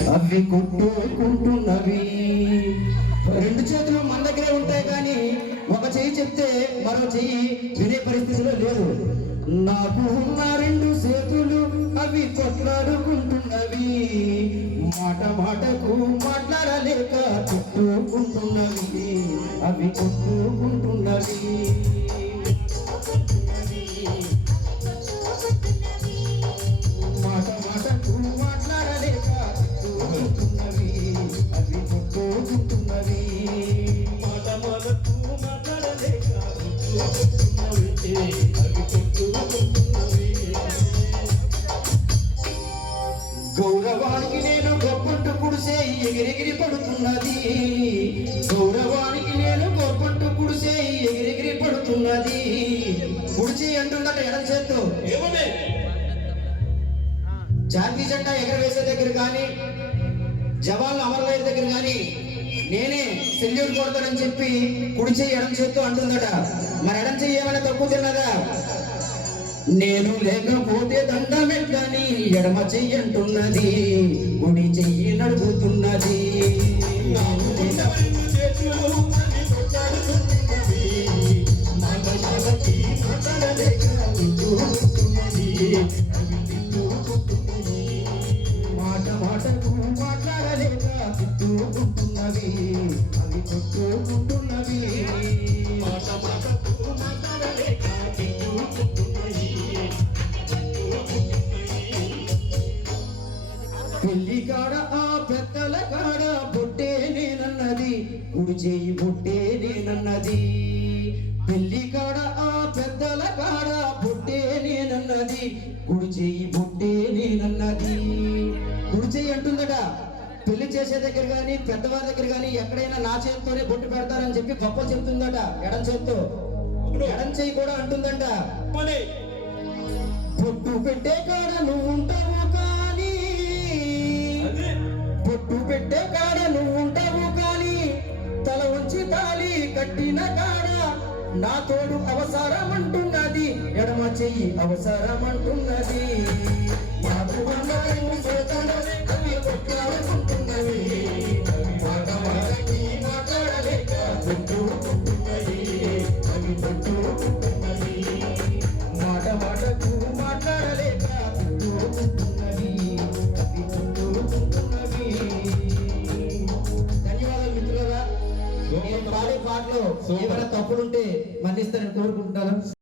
అవి కొట్టుకుంటున్నవి. రెండు చేతులు మన దగ్గరే ఉంటాయి కానీ ఒక చెయ్యి చెప్తే మరో చెయ్యి వినే పరిస్థితిలో లేదు. నాకు ఉన్న రెండు చేతులు అవి కొట్లాడుకుంటున్నవి, మాట మాటకు మాట్లాడలేక కొట్టుకుంటున్నవి, అవి కొట్టుకుంటున్నవి. మాట మాటకు మాట్లాడలేక కొట్టుకుంటున్నవి, అవి కొట్టుకుంటున్నవి. మాట మాటకు మాట్లాడలేక కొట్టుకుంటున్నవి, అవి కొట్టుకుంటున్నవి. గౌరవానికి నేను గొప్పంటూ కుడిసే ఎగిరెగిరి పడుతున్నది, గౌరవానికి నేను గొప్పంటూ కుడిసే ఎగిరెగిరి పడుతున్నది. కుడిచి అంటున్నట్టు ఎడం చేత్తు ఏమని జాతీయ జెండా ఎగరవేసే దగ్గర కానీ జవాన్లు అమరవీరుల దగ్గర కానీ నేనే సెల్యూట్ కొడతానని చెప్పి కుడి చెయ్యి ఎడం చేత్తు అంటుందట. మరి ఎడం చెయ్యి ఏమైనా తక్కువ తిన్నదా? నేను లేకపోతే దండమెట్టని ఎడమ చెయ్యి అంటున్నది, కుడి చెయ్యి నడుపుతున్నది. మాట మాటకు మాట్లాడలేక తిట్టుకుంటున్నవి, అవి కొట్టుకుంటున్నవి. మాట మాటకు మాట్లాడలేక తిట్టుకుంటున్నవి. పెళ్లి కాడ ఆ పెద్దల కాడ బొట్టే నేనన్నది, కుడి చేయి బొట్టే నేనన్నది. పెళ్లి కాడ ఆ పెద్దల కాడ బొట్టే నేనన్నది, కుడి చేయి బొట్టే నేనన్నది. కుడి చేయి అంటుందట. పెళ్లి చేసే దగ్గర కానీ పెద్దవారి దగ్గర కానీ ఎక్కడైనా నా చేతితోనే బొట్టు పెడతారని చెప్పి గొప్ప చెప్తుందట ఎడం చేత్తో. ఎడం చేయి కూడా అంటుందంట, బొట్టు పెట్టే కాడ నువ్వు ఉంటావు కానీ, బొట్టు పెట్టే కాడ నువ్వు ఉంటావు కానీ, తల ఉంచి తాళి కట్టిన కాడ నా తోడు అవసరం అంటున్నది, ఎడమ చెయ్యి అవసరం అంటున్నది. నాకు అన్నాను చేతనని అవి కొట్లాడుకుంటున్నవి, మాట మాటకి మాట్లాడలేక కొట్టుకుంటున్నవి, అవి కొట్టుకుంటున్నవి. మాట మాటకు మాట్లాడలేక కొట్టుకుంటున్నవి, అవి కొట్టుకుంటున్నవి. ధన్యవాదాలు మిత్రులారా. నేను పాడే పాటలో ఏమైనా తప్పులుంటే మన్నిస్తారని కోరుకుంటున్నాను.